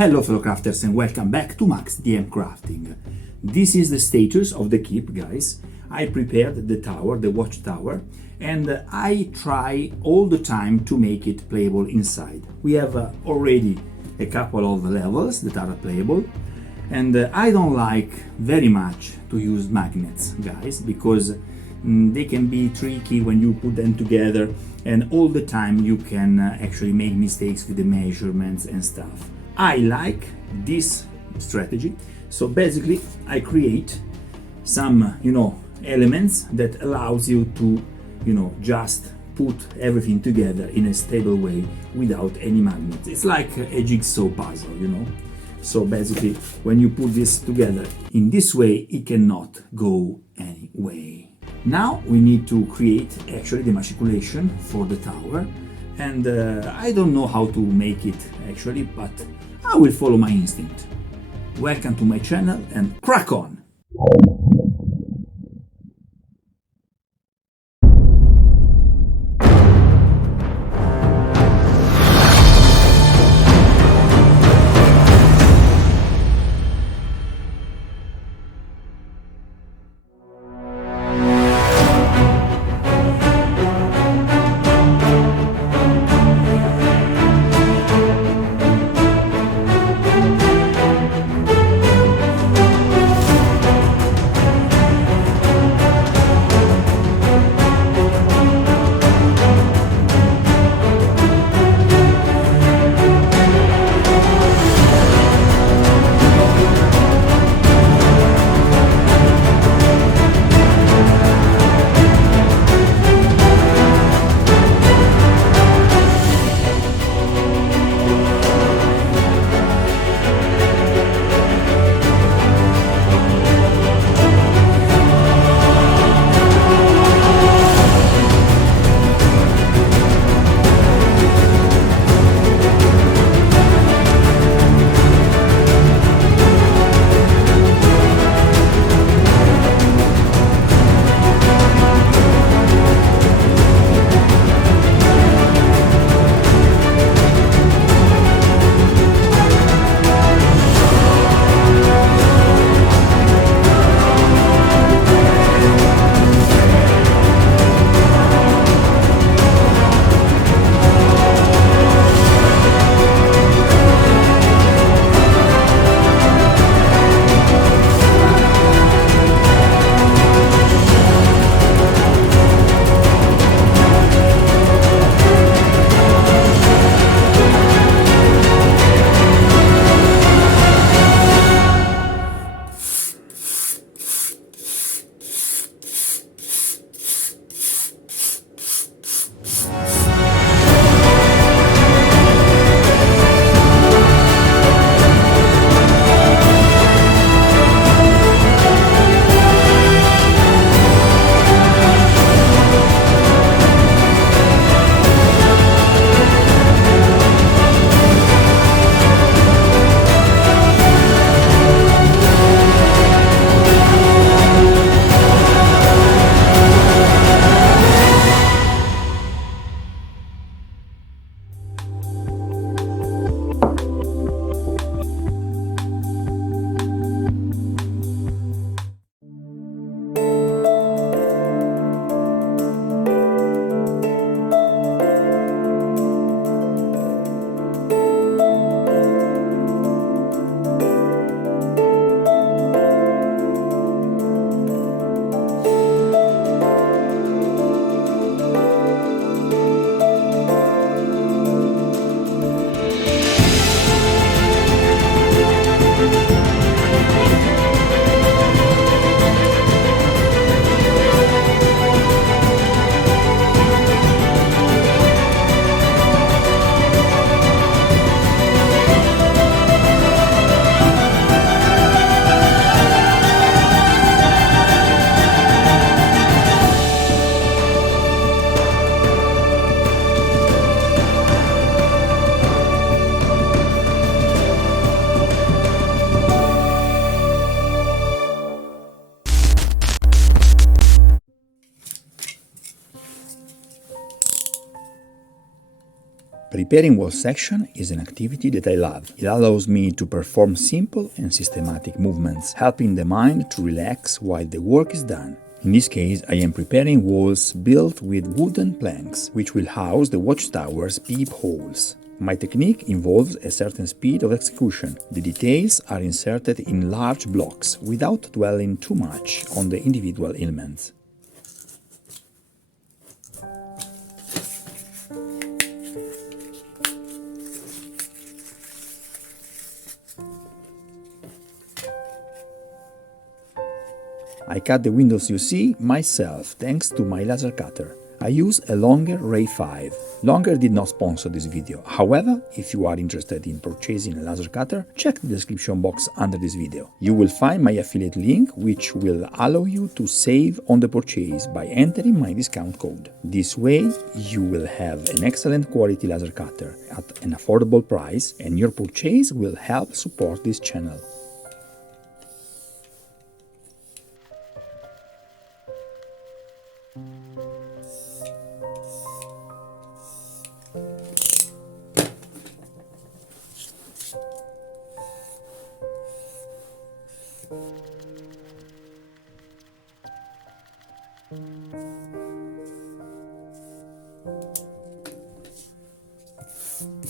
Hello fellow crafters and welcome back to Max DM Crafting. This is the status of the keep, guys. I prepared the tower, the watchtower, and I try all the time to make it playable inside. We have already a couple of levels that are playable, and I don't like very much to use magnets, guys, because they can be tricky when you put them together, and all the time you can actually make mistakes with the measurements and stuff. I like this strategy, so basically I create some elements that allows you to just put everything together in a stable way without any magnets. It's like a jigsaw puzzle, so basically when you put this together in this way, it cannot go any way. Now we need to create actually the matriculation for the tower, and I don't know how to make it actually, but I will follow my instinct. Welcome to my channel and crack on! Preparing wall section is an activity that I love. It allows me to perform simple and systematic movements, helping the mind to relax while the work is done. In this case, I am preparing walls built with wooden planks, which will house the watchtower's peepholes. My technique involves a certain speed of execution. The details are inserted in large blocks without dwelling too much on the individual elements. I cut the windows you see myself thanks to my laser cutter. I use a Longer Ray 5. Longer did not sponsor this video. However, if you are interested in purchasing a laser cutter, check the description box under this video. You will find my affiliate link, which will allow you to save on the purchase by entering my discount code. This way, you will have an excellent quality laser cutter at an affordable price, and your purchase will help support this channel.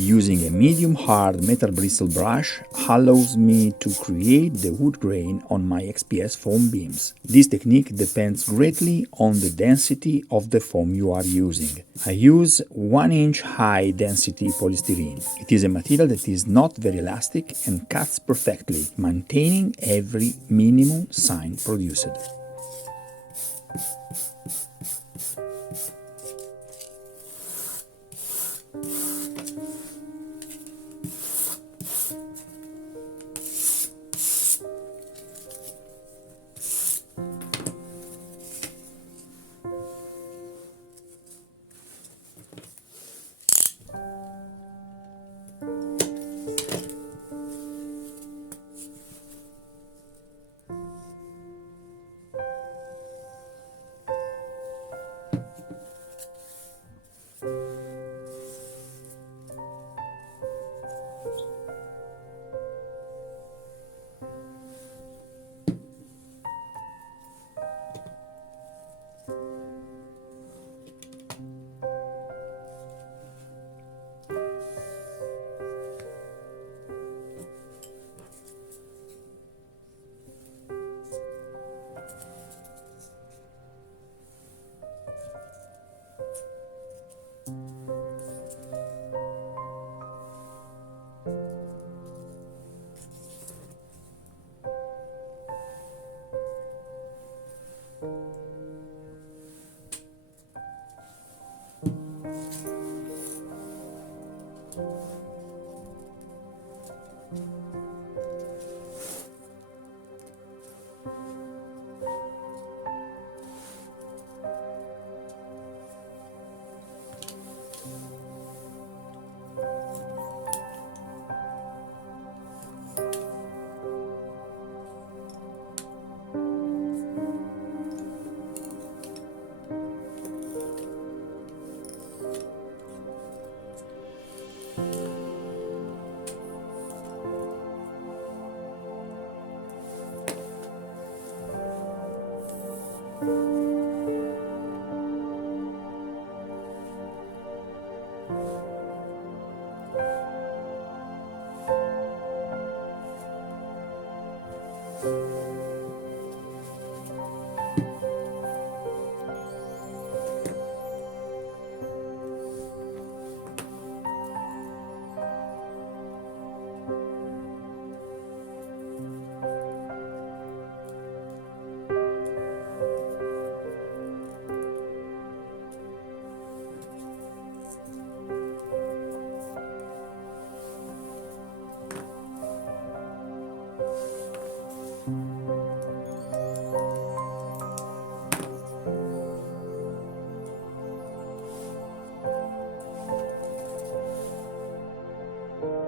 Using a medium hard metal bristle brush allows me to create the wood grain on my XPS foam beams. This technique depends greatly on the density of the foam you are using. I use 1-inch high density polystyrene. It is a material that is not very elastic and cuts perfectly, maintaining every minimum sign produced.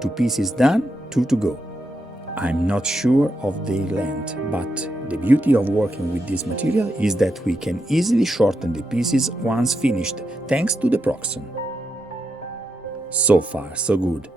Two pieces done, two to go. I'm not sure of their length, but the beauty of working with this material is that we can easily shorten the pieces once finished, thanks to the Proxxon. So far, so good.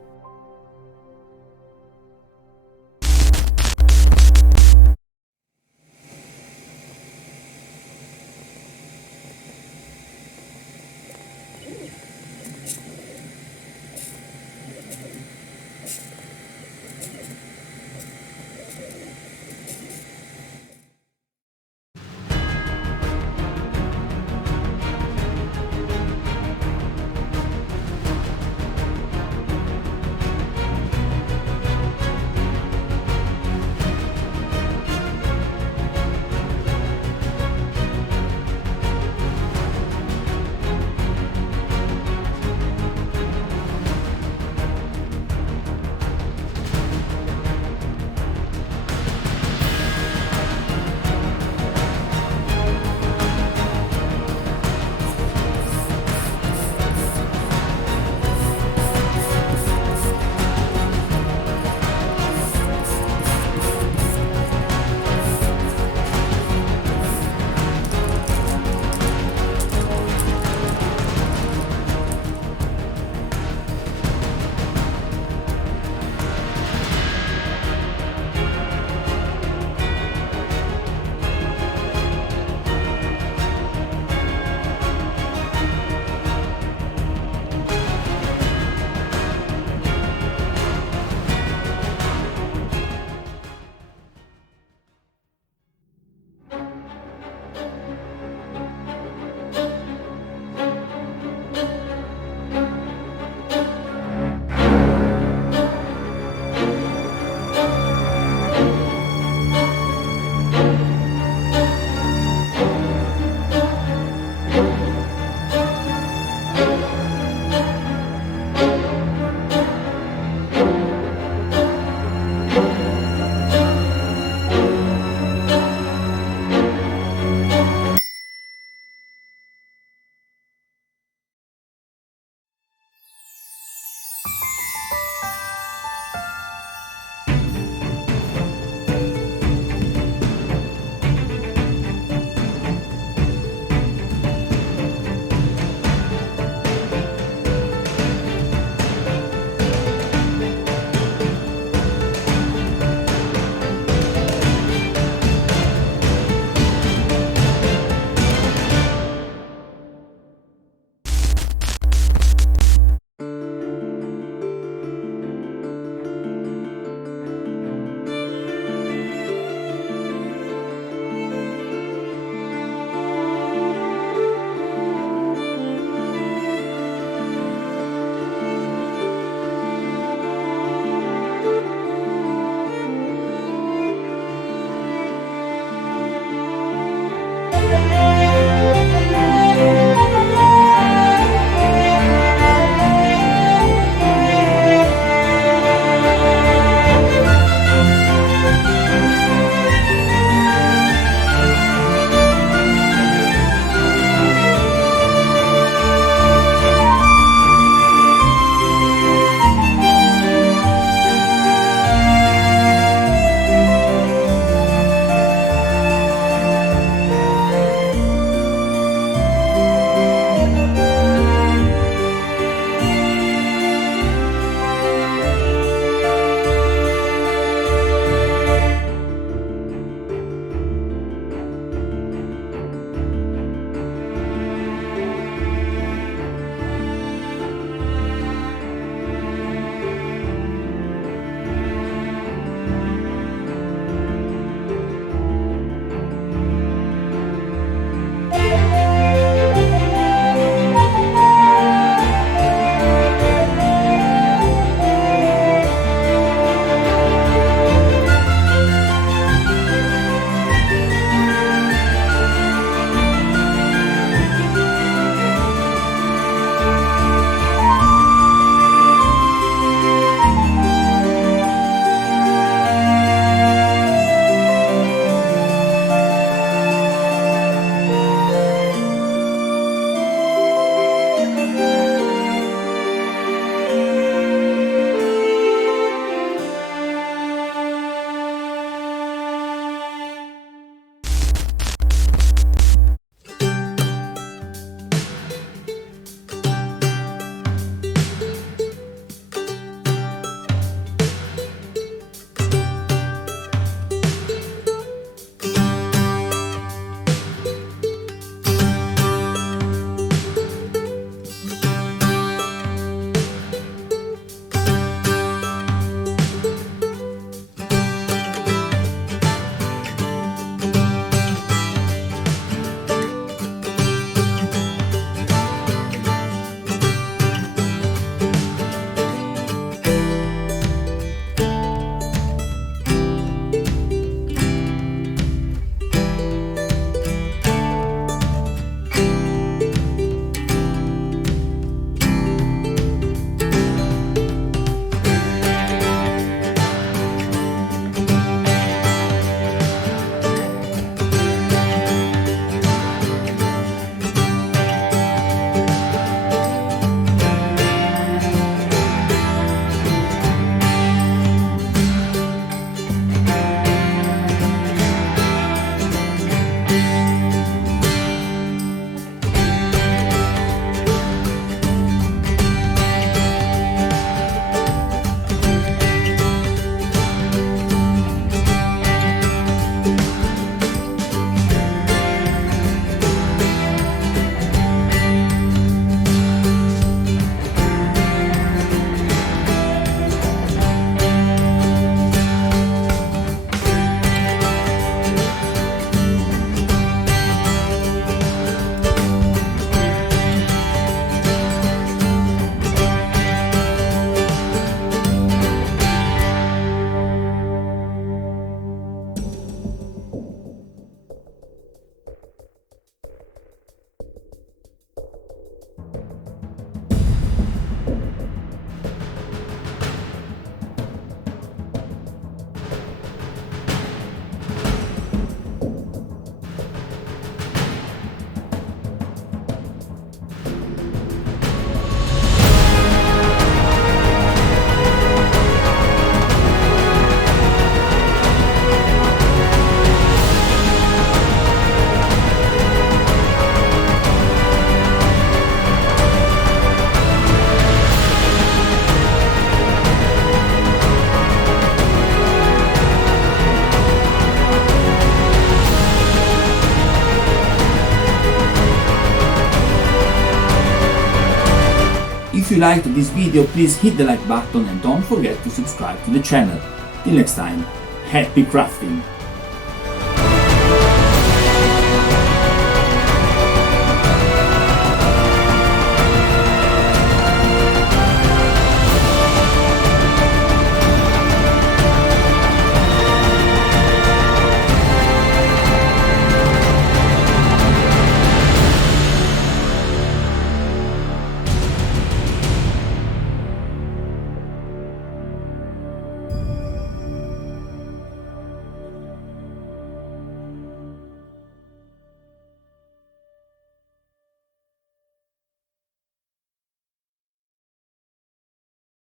liked this video, please hit the like button and don't forget to subscribe to the channel. Till next time, happy crafting!